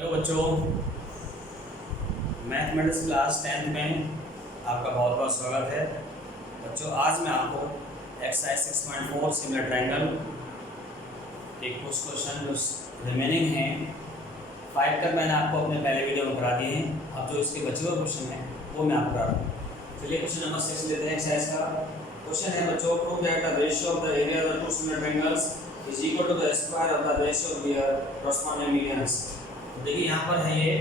Hello बच्चों, mathematics class 10th में आपका बहुत बहुत स्वागत है। बच्चों आज मैं आपको एक्सरसाइज 6.4 सिमिलर ट्रायंगल एक कुछ क्वेश्चन जो रिमेनिंग हैं 5 तक मैंने आपको अपने पहले वीडियो में करा दिए हैं। अब जो इसके बचे हुए क्वेश्चन हैं वो मैं आपको करा रहा हूँ। चलिए क्वेश्चन नंबर 6 लेते हैं। एक्सरसाइज का क्वेश्चन है बच्चों, prove that the ratio of the area of the two similar triangles is equal to the square of the ratio of their corresponding medians. देखिए यहाँ पर है ये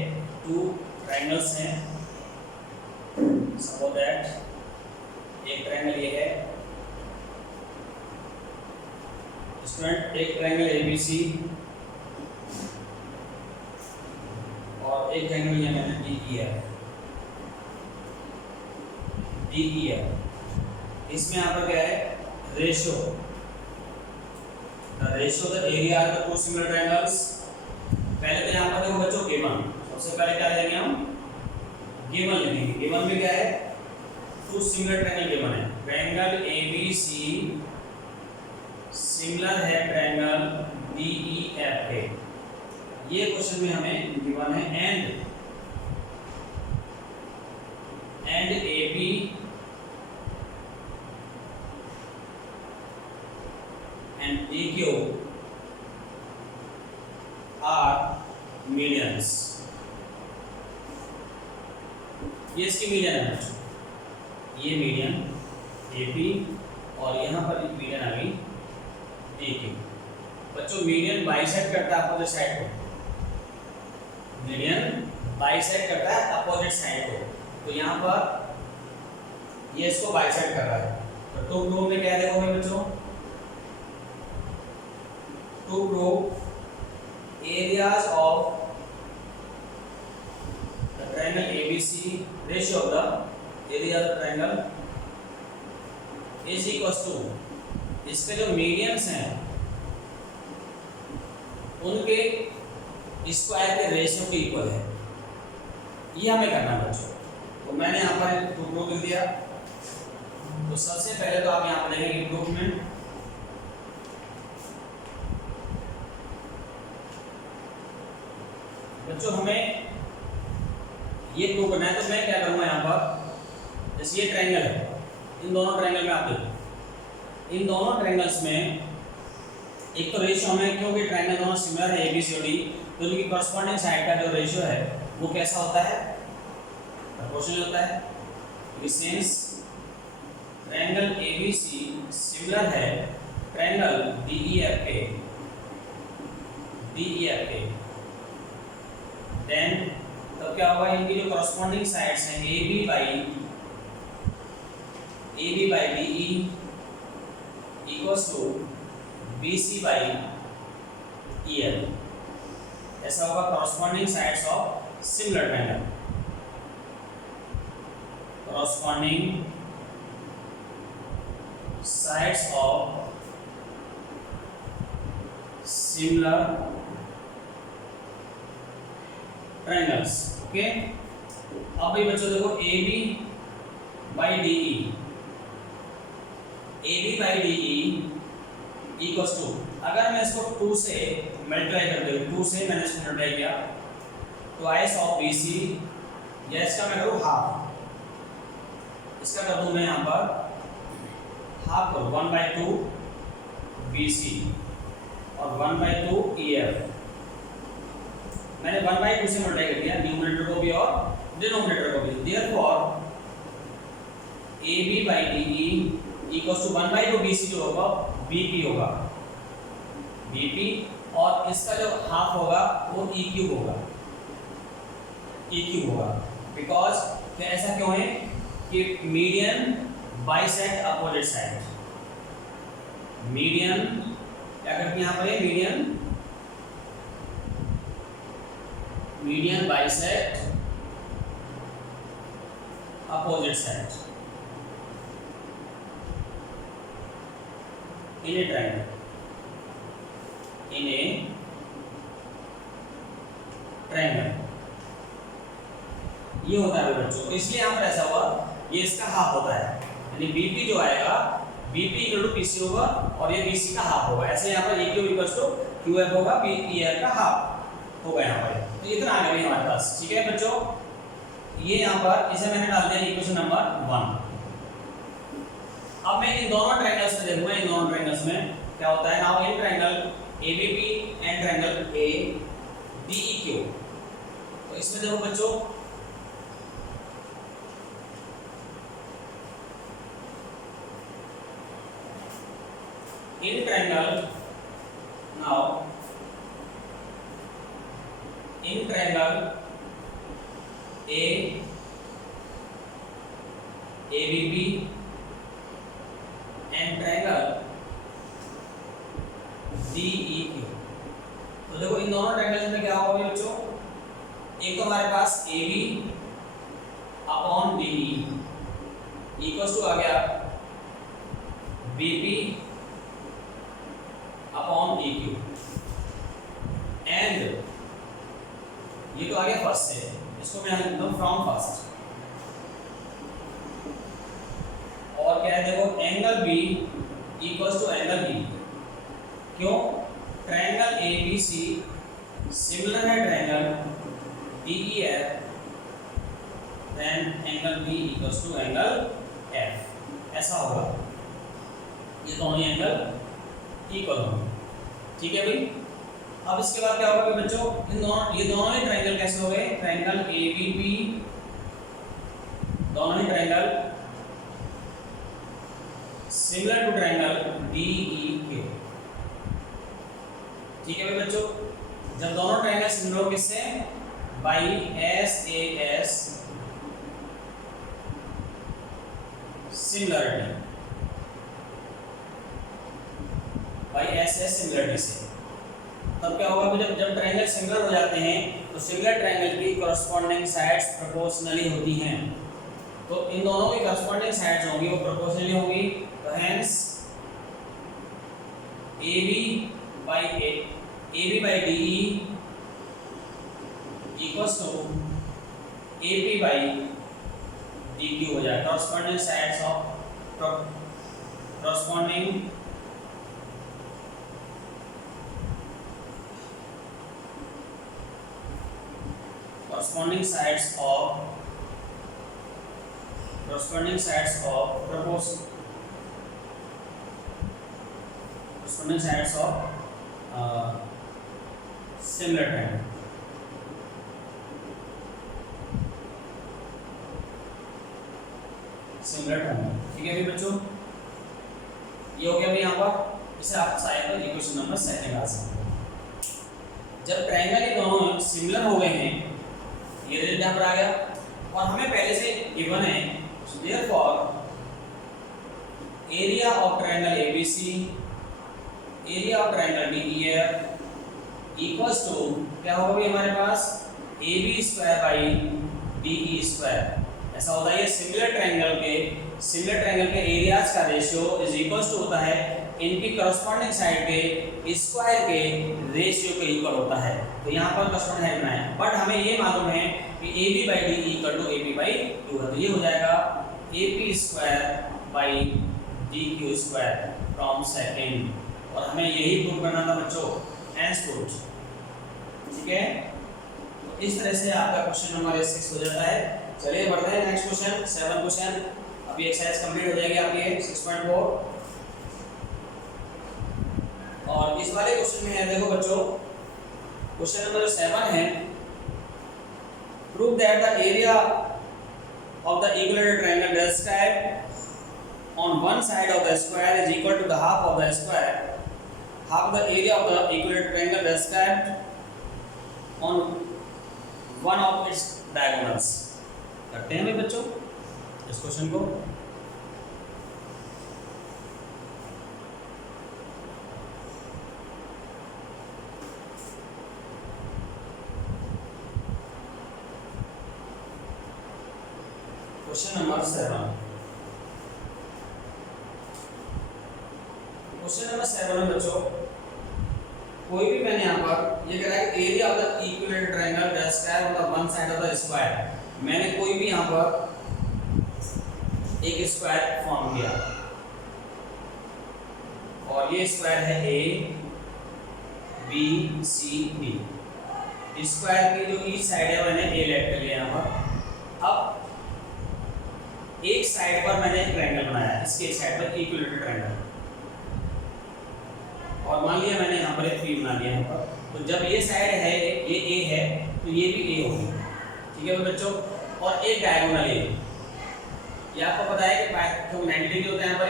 टू ट्रायंगल्स हैं। सपोज दैट एक ट्रायंगल ये है स्टूडेंट, एक ट्रायंगल ABC और एक ट्रायंगल ये मैंने DE है। इसमें यहाँ पर क्या है ratio, the ratio the area of the two similar triangles. पहले तो यहाँ पर देखो बच्चों गिवन, सबसे पहले क्या लेंगे हम गिवन लेंगे। गिवन में क्या है टू सिमिलर ट्रायंगल गिवन है। ट्रायंगल ABC सिमिलर है ट्रायंगल DEF के। ये क्वेश्चन में हमें गिवन है and AB and DQ are medians. ये इसकी मीडियन है बच्चों, ये मीडियन AP और यहाँ पर एक मीडियन अभी DQ। बच्चों मीडियन बाइसेक्ट करता है अपोजिट साइड को, मीडियन बाइसेक्ट करता है अपोजिट साइड को। तो यहाँ पर ये इसको बाइसेक्ट कर रहा है। तो टू प्रूव में क्या देखोगे बच्चों, to prove areas of the triangle ABC, ratio of the area of the triangle is equals to, इसके जो मीडियंस हैं उनके स्क्वायर के रेशियो के इक्वल है। ये हमें करना है बच्चों। तो मैंने यहाँ पर टू प्रूव लिख दिया। तो सबसे पहले तो आप यहाँ पर देखेंगे इम्प्रूवमेंट। बच्चों हमें ये प्रूव करना है, तो मैं क्या करूँगा यहाँ पर, जैसे ये ट्रायंगल है, इन दोनों ट्रायंगल में आप देखो, इन दोनों ट्रायंगल्स में एक तो रेशियो हमें, क्योंकि ट्रायंगल दोनों सिमिलर है ABC और D, तो इनकी कॉरस्पॉन्डिंग साइड का जो रेशियो है वो कैसा होता है, प्रोपोर्शनल होता है। सिंस ट्रायंगल ABC सिमिलर है ट्रायंगल DEF के, देन तब क्या होगा, इनकी जो कॉरस्पॉन्डिंग साइड्स हैं AB by DE equals to BC by EF। ऐसा होगा corresponding sides of similar triangle, corresponding sides of similar triangles. Okay, अब भाई बच्चों देखो AB by DE equals to, अगर मैं इसको 2 से मल्टीप्लाई कर दूँ, 2 से मैंने इसको मल्टीप्लाई किया, ट्वाइस ऑफ BC, या इसका मैं करूँ हाफ, इसका कर दूँ मैं यहाँ पर हाफ करूँ 1/2 BC और 1/2 EF। मैंने 1/2 से मल्टीप्लाई कर दिया, न्यूमरेटर को भी और डिनोमिनेटर को भी। Therefore AB by DE equals to 1/2 BC जो होगा BP होगा, BP, और इसका जो हाफ होगा वो EQ होगा। बिकॉज ऐसा क्यों है कि median bisect opposite side, median क्या करती है यहाँ पर, मीडियन बाइसेक्ट अपोजिट साइड इन ए ट्रायंगल, ये होता है बच्चों। इसलिए यहाँ पर ऐसा हुआ, ये इसका हाफ होता है, यानी BP जो आएगा BP इक्वल टू PC होगा और ये BC का हाफ होगा। ऐसे यहाँ पर EQ इक्वल टू QF होगा, EF का हाफ। होगा यहाँ पर। तो इतना आ गया हमारे पास, ठीक है बच्चों। ये यहाँ पर इसे मैंने डाल दिया इक्वेशन नंबर 1। अब मैं इन दोनों ट्रायंगल्स में देखूंगा, इन दोनों ट्रायंगल्स में क्या होता है। Now in triangle ABP and triangle ADEQ, तो इसमें देखो बच्चों, in triangle, now in triangle ABP and triangle DEQ, तो देखो इन दोनों ट्रायंगल्स में क्या होगा बच्चों, एक तो हमारे पास AB upon DE equals to आ गया BP अपॉन EQ, एंड ये तो आ गया फर्स्ट से, इसको मैं लिखता हूं फ्रॉम फर्स्ट। और क्या है देखो, angle B equals to angle B, क्यों, ट्रायंगल ABC सिमिलर है triangle DEF, then angle B equals to angle F, ऐसा होगा। ये दोनों एंगल इक्वल होंगे, ठीक है भाई। अब इसके बाद क्या होगा बच्चों, इन दोनों ये दोनों ही ट्रायंगल कैसे हो गए, ट्रायंगल एबीपी, दोनों ही ट्रायंगल सिमिलर टू ट्रायंगल डीईक्यू, ठीक है भाई बच्चों। जब दोनों ट्रायंगल सिमिलर हो किससे, by SAS similarity, by SAS similarity से, तब क्या होगा, जब ट्रायंगल सिमिलर हो जाते हैं तो सिमिलर ट्रायंगल की कॉरस्पॉन्डिंग साइड्स प्रोपोर्शनली होती हैं। तो इन दोनों की कॉरस्पॉन्डिंग साइड्स होंगी वो प्रोपोर्शनली होंगी, तो hence AB by DE equals to AP by DQ हो जाएगा। Corresponding sides of corresponding sides of corresponding sides of similar triangle, ठीक है भाई बच्चों। ये हो गया भाई यहाँ पर, इसे आप साइड पर इक्वेशन नंबर 2 डाल सकते हो। जब ट्रायंगल ये दोनों सिमिलर हो गए हैं, ये रिजल्ट यहाँ पर आ गया, और हमें पहले से गिवन है, therefore area of triangle ABC, area of triangle DEF equals to क्या होगा भी हमारे पास, AB square by DE square, ऐसा होता है। ये सिमिलर ट्रायंगल के एरियाज का रेशियो इज इक्वल्स टू होता है इनकी करस्पॉन्डिंग साइड के स्क्वायर के रेशियो के इक्वल होता है। तो यहाँ पर करस्पॉन्डिंग साइड बनाया, बट हमें ये मालूम है कि AB by DE equal to AB by 2 है, तो ये हो जाएगा AP square by DQ square from second, और हमें यही प्रूव करना था बच्चों, हेंस प्रूव्ड, ठीक है। तो इस तरह से आपका क्वेश्चन नंबर 6 हो जाता है। चलिए बढ़ते हैं नेक्स्ट क्वेश्चन, 7 क्वेश्चन। अभी एक्सरसाइज कंप्लीट हो जाएगी आपकी 6.4, और इस वाले क्वेश्चन में है देखो बच्चों, क्वेश्चन नंबर 7 है, prove that the area of the equilateral triangle described on one side of the square is equal to the half of the square, half the area of the equilateral triangle described on one of its diagonals। करते हैं भाई बच्चों इस question को। Question number 7, question number 7 में बच्चों, कोई भी मैंने यहाँ पर ये कह रहा है कि area of the equilateral triangle described on the one side of the square, मैंने कोई भी यहाँ पर एक स्क्वायर फॉर्म किया, और ये स्क्वायर है A B C D, square की जो ईच साइड है मैंने ए लेट कर लिया यहाँ पर। अब एक साइड पर मैंने एक ट्रायंगल बनाया, इसके एक साइड पर इक्विलेटरल ट्रायंगल, और मान लिया मैंने यहाँ पर एक पी बना लिया यहाँ पर। तो जब ये साइड है, ये ए है, तो ये भी ए होगी, ठीक है बच्चों। और एक डायगोनल ए, ये आपको पता है कि क्यों 90 डिग्री होता है यहाँ पर,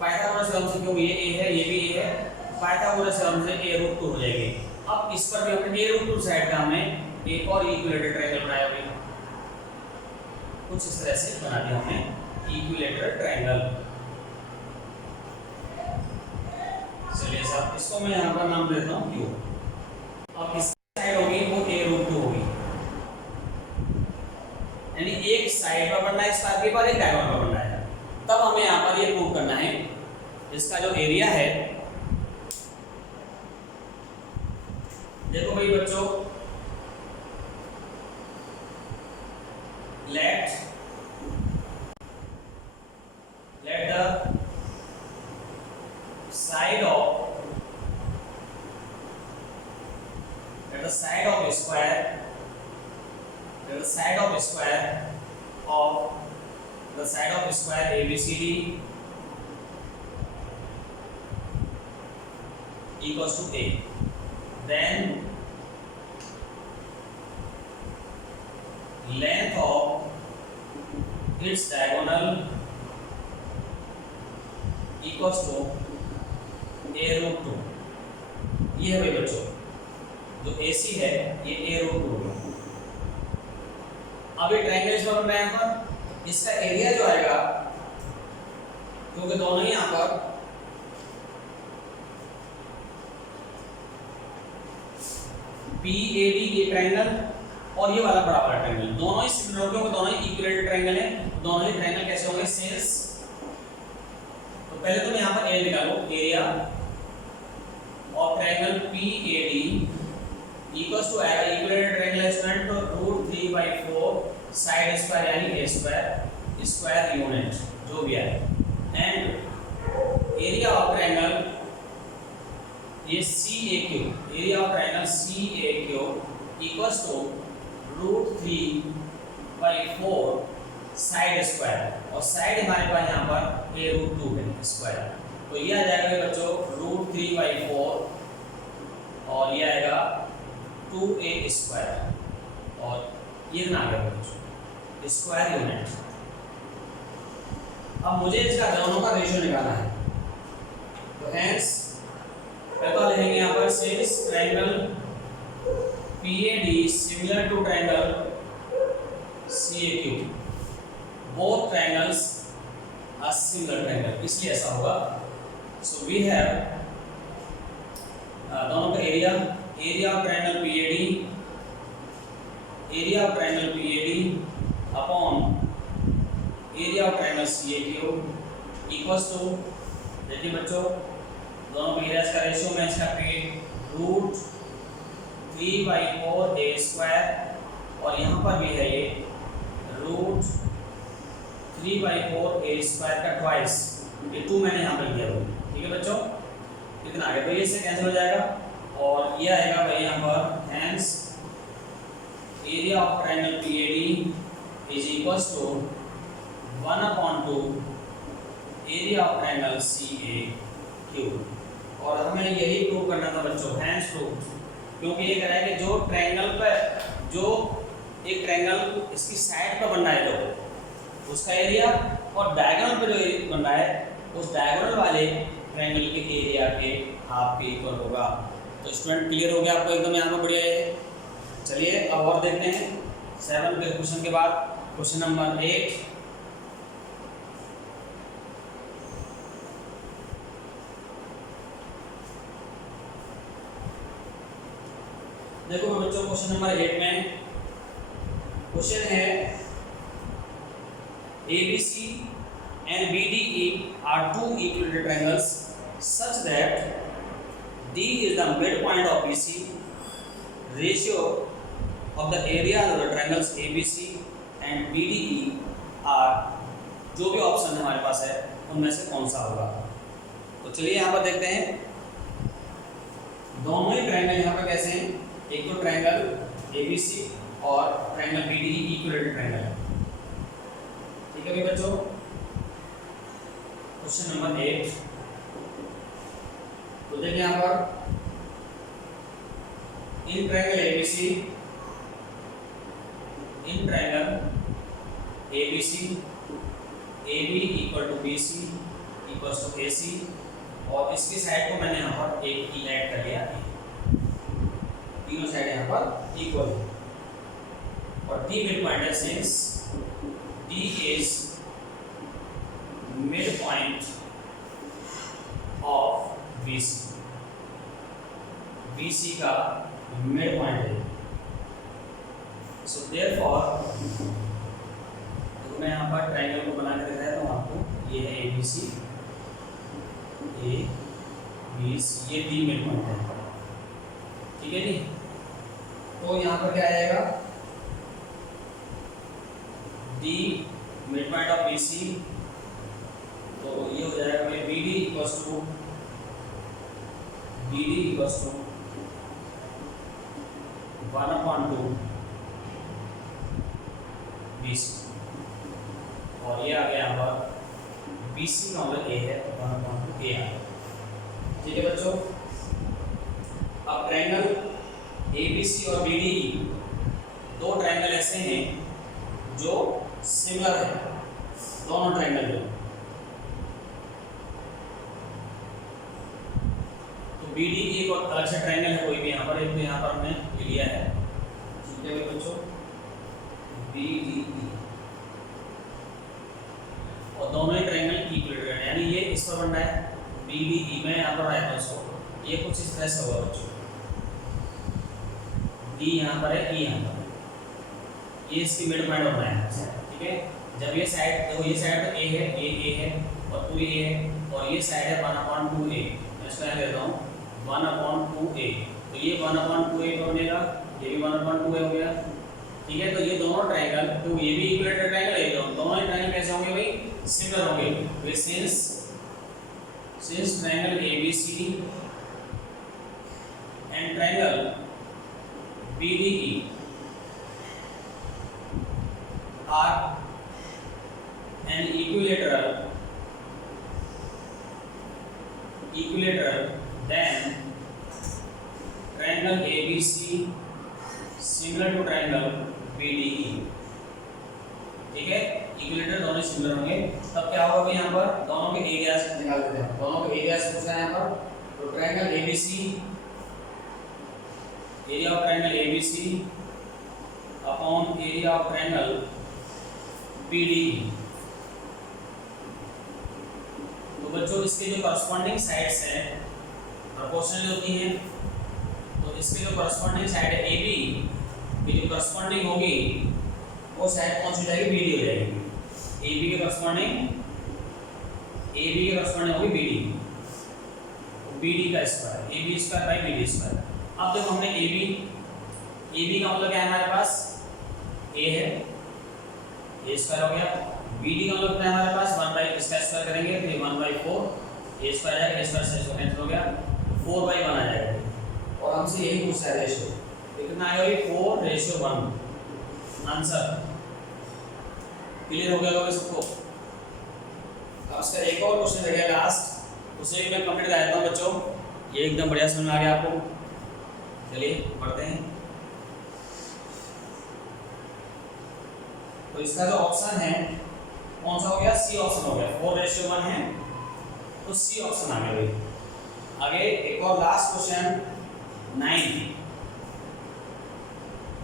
पाइथागोरस थ्योरम से क्यों ये ए है, ये भी ए है, पाइथागोरस थ्योरम से a√2 हो जाएगी। अब इस पर भी हमने a√2 साइड का हमने एक और इक्विलेटरल ट्रायंगल बनाया होगा, कुछ इस तरह से बना दिया हमने इक्विलेटरल ट्रायंगल। चलिए साहब, इसको मैं यहाँ पर नाम देता हूँ क्यू। अब इस साइड होगी वो a√2 होगी, यानी एक साइड पर बनना है इसका, के बाद एक डायगोनल पर बनना है। तब हमें यहाँ पर ये प्रूव करना है इसका जो एरिया है, देखो भाई बच्चों, let the side of square ABCD equals to A. Then length of its diagonal equals to a√2। ये है भाई बच्चों, जो AC है ये a√2 है। अब ये ट्रायंगल इस पर बन रहा है यहाँ पर, इसका एरिया जो आएगा, क्योंकि दोनों ही यहाँ पर PAD ये ट्रायंगल और ये वाला बड़ा वाला ट्रायंगल दोनों ही सिमिलर हो, क्योंकि दोनों ही इक्विलेटरल ट्रायंगल है। दोनों ही ट्रायंगल कैसे होंगे, सेल्स। तो पहले तुम यहाँ पर एरिया निकालो, area of triangle PAD equals to आएगा इक्विलेटरल ट्रायंगल स्टूडेंट तो √3/4 साइड स्क्वायर यानी a स्क्वायर यूनिट जो भी है, एंड एरिया ऑफ ट्रायंगल ये CAQ, area of triangle CAQ equals to √3/4 side square, और साइड हमारे पास यहाँ पर a√2 है स्क्वायर। तो ये आ जाएगा बच्चों √3/4 और ये आएगा 2a स्क्वायर, और ये ना आ गया बच्चों स्क्वायर यूनिट। अब मुझे इसका दोनों का रेशियो निकालना है, तो हेंस पहले लिखेंगे यहाँ पर since triangle PAD similar to triangle CAQ, both triangles are similar triangle, इसलिए ऐसा होगा। सो वी हैव दोनों का area of triangle PAD upon area of triangle CAQ equals to, देखिए बच्चों दोनों के एरिया का रेशियो में इसका √3/4 a स्क्वायर, और यहाँ पर भी है ये √3/4 a स्क्वायर का ट्वाइस, ये 2 मैंने यहाँ पर लिया, ठीक है बच्चों। कितना आ गया, तो ये से कैंसिल हो जाएगा, और ये आएगा भाई यहाँ पर hence area of triangle PAD is equals to 1/2 area of triangle CAQ। और हमें यही प्रूव करना था बच्चों, हेंस प्रूव, क्योंकि ये कह रहा है कि जो ट्रायंगल पर जो एक ट्रायंगल इसकी साइड पर बन रहा है तो उसका एरिया, और डायगोनल पर जो बन रहा है उस डायगोनल वाले ट्रायंगल के एरिया के हाफ के इक्वल होगा। तो स्टूडेंट क्लियर हो गया आपको एकदम यहाँ पर बढ़िया है। चलिए अब और देखते हैं 7 के क्वेश्चन के बाद क्वेश्चन नंबर 8। देखो बच्चों क्वेश्चन नंबर 8 में क्वेश्चन है ABC and BDE are two equilateral triangles such that D is the midpoint of BC. Ratio of the area of the triangles ABC and BDE are, जो भी option हमारे पास है उनमें से कौन सा होगा। तो चलिए यहाँ पर देखते हैं, दोनों ही ट्रायंगल यहाँ पर कैसे हैं। एक तो ट्रायंगल ABC और ट्रायंगल BDE इक्विलेटरल ट्रायंगल है। ठीक है भाई बच्चों, क्वेश्चन नंबर 8 तो देखिए यहाँ पर in triangle ABC AB equal to BC equals to AC और इसकी साइड को मैंने यहाँ पर एक की ऐड कर लिया, तीनों साइड यहाँ पर इक्वल है और D मिड पॉइंट है since D is mid point of BC का मिड पॉइंट है। सो देयरफॉर तो मैं यहाँ पर ट्रायंगल को बना कर दिखाता हूँ आपको। ये है ABC, ये D मिड पॉइंट है। ठीक है जी, तो यहाँ पर क्या आएगा, D mid point of BC, तो ये हो जाएगा भाई BD इक्वल्स टू 1/2 BC और ये आ गया यहाँ पर BC का मतलब A है, 1/2 A आ गया। ठीक है बच्चों, अब ट्रायंगल ABC और BDE दो ट्रायंगल ऐसे हैं जो सिमिलर है, दोनों ट्रायंगल जो, तो BDE एक और अलग से ट्रायंगल है कोई भी यहाँ पर, एक तो यहाँ पर हमने लिया है। ठीक है बच्चों, BDE और दोनों ही ट्रायंगल इक्विलेटरल है, यानी ये इस पर बन रहा है BDE में, यहाँ पर आया था इसको, ये कुछ इस तरह से होगा बच्चों, D यहाँ पर है, E यहाँ पर है, ये इसकी मिड पॉइंट बन रहा है। ठीक है, जब ये साइड देखो, ये साइड तो A है, ये A है और पूरी A है और ये साइड है 1/2A, मैं इसका यहाँ देता हूँ 1/2A, तो ये 1/2A का बनेगा, ये भी 1/2A हो गया। ठीक है, तो ये दोनों ट्रायंगल, तो ये भी इक्विलेटरल ट्रायंगल है, दोनों ही ट्रायंगल कैसे होंगे भाई, सिमिलर होंगे। Since triangle ABC and triangle BDE are an equilateral, then triangle ABC similar to triangle BDE। ठीक है, इक्विलेटरल दोनों सिमिलर होंगे, तब क्या होगा यहाँ पर दोनों के एरियाज निकाल देते हैं, दोनों के एरियाज पूछा है यहाँ पर। तो triangle ABC, area of triangle ABC upon area of triangle BDE। तो बच्चों इसके जो करस्पॉन्डिंग साइड्स हैं प्रोपोर्शनल होती हैं, तो इसके जो करस्पॉन्डिंग साइड है AB की जो करस्पॉन्डिंग होगी वो साइड कौन सी हो जाएगी, BD हो जाएगी। AB के करस्पॉन्डिंग होगी BD, BD का square, AB square by BD square. अब देखो हमने AB का मतलब क्या है हमारे पास, A है, A स्क्वायर हो गया। BD का मतलब क्या है हमारे पास, 1/, इसका स्क्वायर करेंगे तो ये 1/4 A स्क्वायर जाएगा, A स्क्वायर से इसको कैंसिल हो गया, 4/1 आ जाएगा। और हमसे यही पूछा है रेशियो, कितना आएगा ये 4:1 आंसर। क्लियर हो गया होगा सबको। अब इसका एक और क्वेश्चन रह गया लास्ट, उसे भी मैं कंप्लीट कर देता हूँ बच्चों, ये एकदम बढ़िया समझ में आ गया आपको। चलिए पढ़ते हैं। तो इसका जो ऑप्शन है कौन सा हो गया, सी ऑप्शन हो गया, 4:1 है तो सी ऑप्शन आ गया भाई। आगे एक और लास्ट क्वेश्चन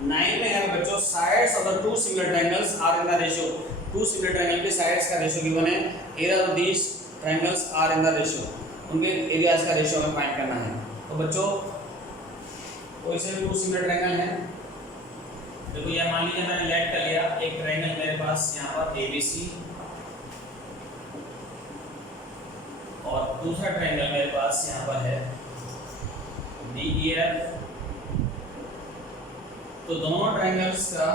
9 में है बच्चों, sides of the two similar triangles are in the ratio, two similar triangle के साइड्स का रेशियो गिवन है, area of these triangles are in the ratio, उनके एरियाज का रेशियो हमें फाइंड करना है। तो बच्चों कोई से भी टू सिमिलर ट्रायंगल है, देखो ये मान लीजिए मैंने लेट कर लिया, एक ट्रायंगल मेरे पास यहाँ पर ABC और दूसरा ट्रायंगल मेरे पास यहाँ पर है DEF। तो दोनों ट्रायंगल्स का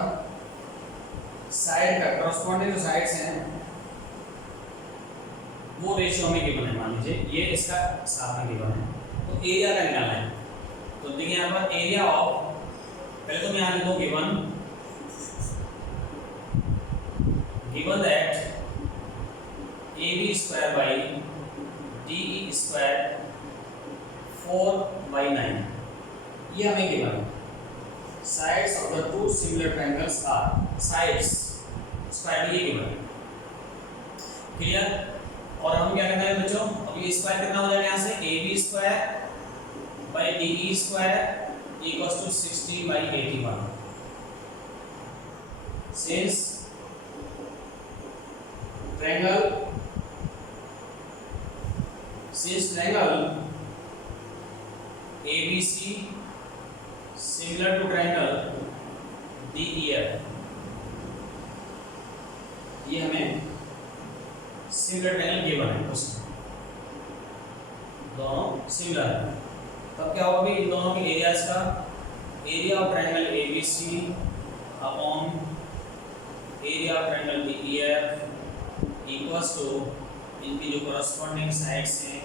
साइड का करस्पॉन्डिंग जो साइड्स हैं वो रेशियो में गिवन है, मान लीजिए ये इसका साथ में गिवन है, तो एरिया का निकालना है। तो देखिए यहाँ पर एरिया ऑफ पहले तो मैं यहाँ लिखूँ given that AB square by DE square 4/9, ये हमें गिवन है। Sides of the two similar triangles are, sides square ये गिवन है, क्लियर। और हम क्या करना है बच्चों, अब ये स्क्वायर कितना हो जाएगा यहाँ से, AB square by DE square equals to 60/81। Since triangle ABC similar to triangle DEF, ये हमें सिमिलर ट्रायंगल गिवन है, दोनों सिमिलर है। तब क्या होगा इन दोनों के एरियाज का, area of triangle ABC upon area of triangle DEF equals to इनकी जो करस्पॉन्डिंग साइड्स हैं,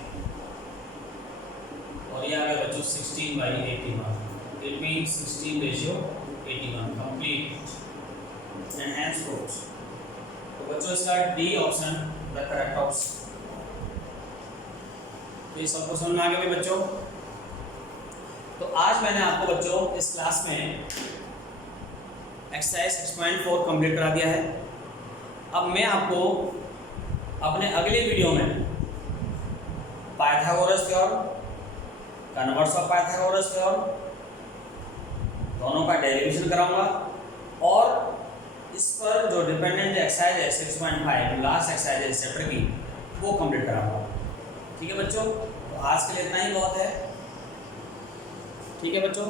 और ये आ गया बच्चों 16/81, it means 16:81 complete and hence proved. तो बच्चों इसका D option the correct option. तो ये सबको समझ में आ गया भाई बच्चों। तो आज मैंने आपको बच्चों इस क्लास में एक्सरसाइज 6.4 कंप्लीट करा दिया है। अब मैं आपको अपने अगले वीडियो में Pythagoras theorem, converse of Pythagoras theorem दोनों का डेरिवेशन कराऊंगा, और इस पर जो डिपेंडेंट एक्सरसाइज है 6.5 लास्ट एक्सरसाइज है चैप्टर की, वो कंप्लीट कराऊंगा। ठीक है बच्चों, तो आज के लिए इतना ही बहुत है। ठीक है बच्चों।